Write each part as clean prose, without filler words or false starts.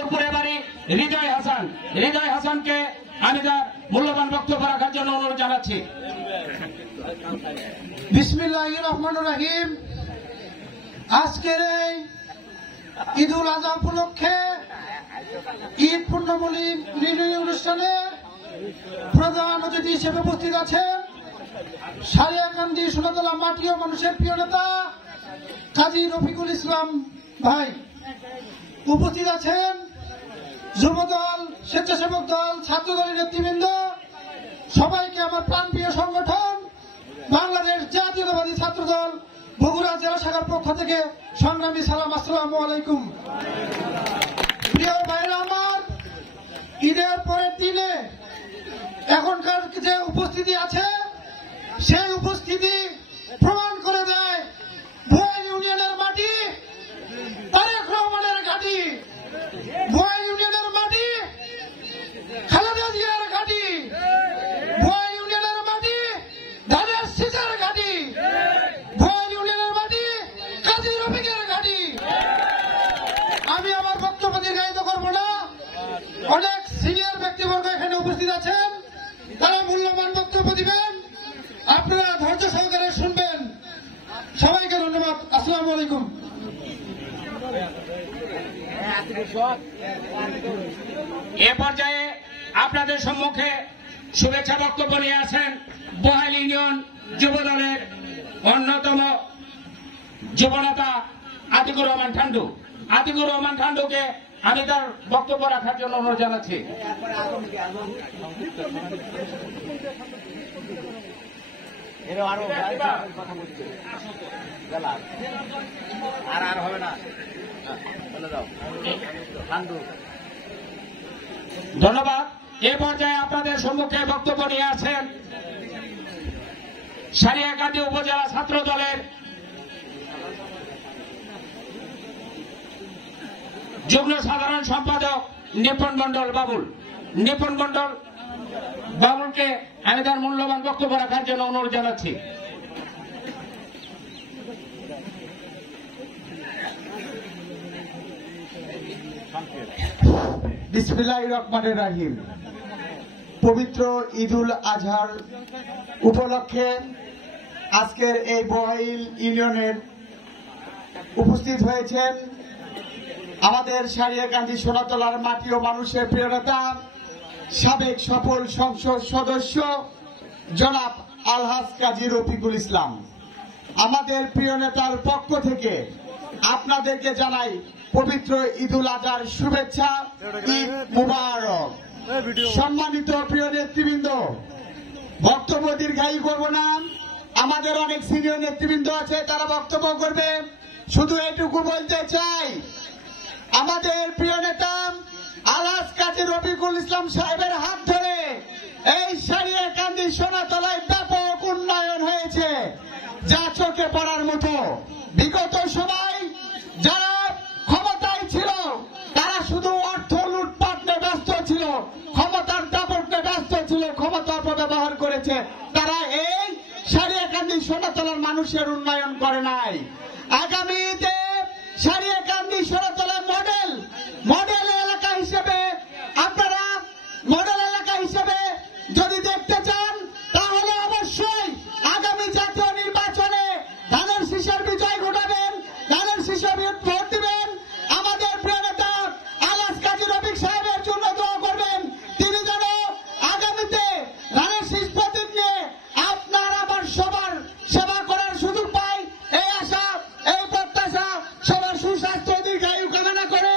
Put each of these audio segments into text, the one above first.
বাবুরপুরে বাড়ি হৃদয় হাসানকে আমি তার মূল্যবান বক্তব্য রাখার জন্য অনুরোধ জানাচ্ছি। বিসমিল্লাহির রহমানির রহিম। আজকের এই ঈদুল আজহা উপলক্ষে ঈদ পূর্ণমূলী অনুষ্ঠানে প্রধান অতিথি হিসেবে উপস্থিত আছেন সারিয়াকান্দি সোনাতলা মাটি ও মানুষের প্রিয় নেতা কাজী রফিকুল ইসলাম ভাই। উপস্থিত আছেন যুবদল, স্বেচ্ছাসেবক দল, ছাত্র দলের নেতৃবৃন্দ। সবাইকে আমার প্রাণপ্রিয় সংগঠন বাংলাদেশ জাতীয়তাবাদী ছাত্র দল বগুড়া জেলা শাখার পক্ষ থেকে সংগ্রামী সালাম, আসসালামু আলাইকুম। প্রিয় ভাইরা আমার, ঈদের পরের দিনে এখনকার যে উপস্থিতি আছে সেই উপস্থিতি প্রমাণ করে দেয় বোয়াল ইউনিয়নের মাটি তারেক রহমানের ঘাঁটি, বোয়াল ইউনিয়নের মাটি খালেদা জিয়ার ঘাঁটি, বোয়াল ইউনিয়নের মাটি ধানের শীষের ঘাঁটি, বোয়াল ইউনিয়নের মাটি কাজী রফিকের ঘাঁটি। আমি আমার বক্তব্য দীর্ঘায়িত করব না। অনেক সিনিয়র ব্যক্তিবর্গ এখানে উপস্থিত আছেন, তারা মূল্যবান বক্তব্য দিবেন, আপনারা ধৈর্য সহকারে শুনবেন। সবাইকে ধন্যবাদ। আসসালামু আলাইকুম। এ পর্যায়ে আপনাদের সম্মুখে শুভেচ্ছা বক্তব্য নিয়ে আছেন বোয়াল ইউনিয়ন যুবদলের অন্যতম যুবনেতা আতিকুর রহমান ঠান্ডু। আতিকুর রহমান ঠান্ডুকে আমি তার বক্তব্য রাখার জন্য অনুরোধ জানাচ্ছি। ধন্যবাদ। এ পর্যায়ে আপনাদের সম্মুখে বক্তব্য নিয়ে আছেন সারিয়াকান্দি উপজেলা ছাত্র দলের যুগ্ম সাধারণ সম্পাদক নিপুণ মন্ডল বাবুল। নিপুণ মন্ডল বাবুলকে আমি তার মূল্যবান বক্তব্য রাখার জন্য অনুরোধ জানাচ্ছি। বিসমিল্লাহির রহমানির রহিম। পবিত্র ঈদুল আজহার উপলক্ষে আজকের এই বোয়াল ইউনিয়নের উপস্থিত হয়েছেন আমাদের সারিয়াকান্দি সোনাতলার মাটি ও মানুষের প্রিয় নেতা সাবেক সফল সংসদ সদস্য জনাব আলহাজ কাজী রফিকুল ইসলাম। আমাদের প্রিয় নেতার পক্ষ থেকে আপনাদেরকে জানাই পবিত্র ঈদুল আজহার শুভেচ্ছা, ঈদ মুবারক। সম্মানিত প্রিয় নেতৃবৃন্দ, বক্তব্য দীর্ঘায়ী করব না, আমাদের অনেক সিনিয়র নেতৃবৃন্দ আছে, তারা বক্তব্য করবে। শুধু এটুকু বলতে চাই, আমাদের প্রিয় নেতা আলহাজ কাজী রফিকুল ইসলাম সাহেবের হাত ধরে এই সারিয়াকান্দি সোনাতলায় ব্যাপক উন্নয়ন হয়েছে, যা চোখে পড়ার মতো। বিগত সময় যারা ক্ষমতায় ছিল তারা শুধু অর্থ লুটপাট নিয়ে ব্যস্ত ছিল, ক্ষমতার দাপট নিয়ে ব্যস্ত ছিল, ক্ষমতা অপব্যবহার করেছে। তারা এই সারিয়াকান্দি সোনাতলার মানুষের উন্নয়ন করে নাই। আগামীতে সারিয়াকান্দি সোনাতলা মডেল এলাকা হিসেবে আপনারা মডেল এলাকা হিসেবে যদি দেখতে চান, তাহলে অবশ্যই আগামী জাতীয় নির্বাচনে ধানের শীষের বিজয় ঘটাবেন, ধানের শীষে ভোট দিবেন। আমাদের প্রিয় নেতা আলহাজ কাজী রফিক সাহেবের জন্য দোয়া করবেন, তিনি যেন আগামীতে ধানের শীষ প্রতীক নিয়ে আপনার আমার সবার সেবা করার সুযোগ পায়। এই আশা, এই প্রত্যাশা, সবার সুস্বাস্থ্য দীর্ঘায়ু কামনা করে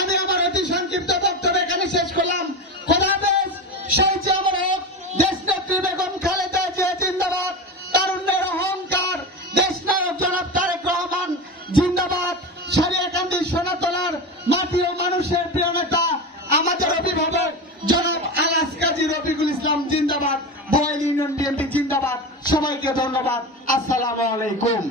আমি আমার অতি সংক্ষিপ্ত বক্তব্য এখানে শেষ করলাম। খোদা হাফেজ। শহীদ আমার হোক দেশ নেত্রী বেগম খালেদা জিয়া জিন্দাবাদ, তারুণ্যের অহংকার দেশ নায়ক জনাব তারেক রহমান জিন্দাবাদ, সারিয়াকান্দি সোনাতলার মাটি ও মানুষের প্রিয় নেতা আমাদের অভিভাবক জনাব আলহাজ কাজী রফিকুল ইসলাম জিন্দাবাদ, বোয়াল ইউনিয়ন বিএনপি জিন্দাবাদ। সবাইকে ধন্যবাদ। আসসালামু আলাইকুম।